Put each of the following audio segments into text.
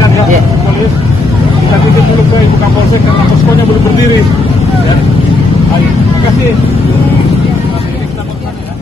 silakan ya, Iya. polis. Kita titip dulu ke Ibu Kapolsek karena poskonya belum berdiri. Ya. Ayo, makasih. Ini kita mau ke sana ya.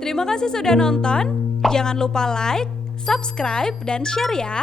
Terima kasih sudah nonton. Jangan lupa like, subscribe, dan share ya.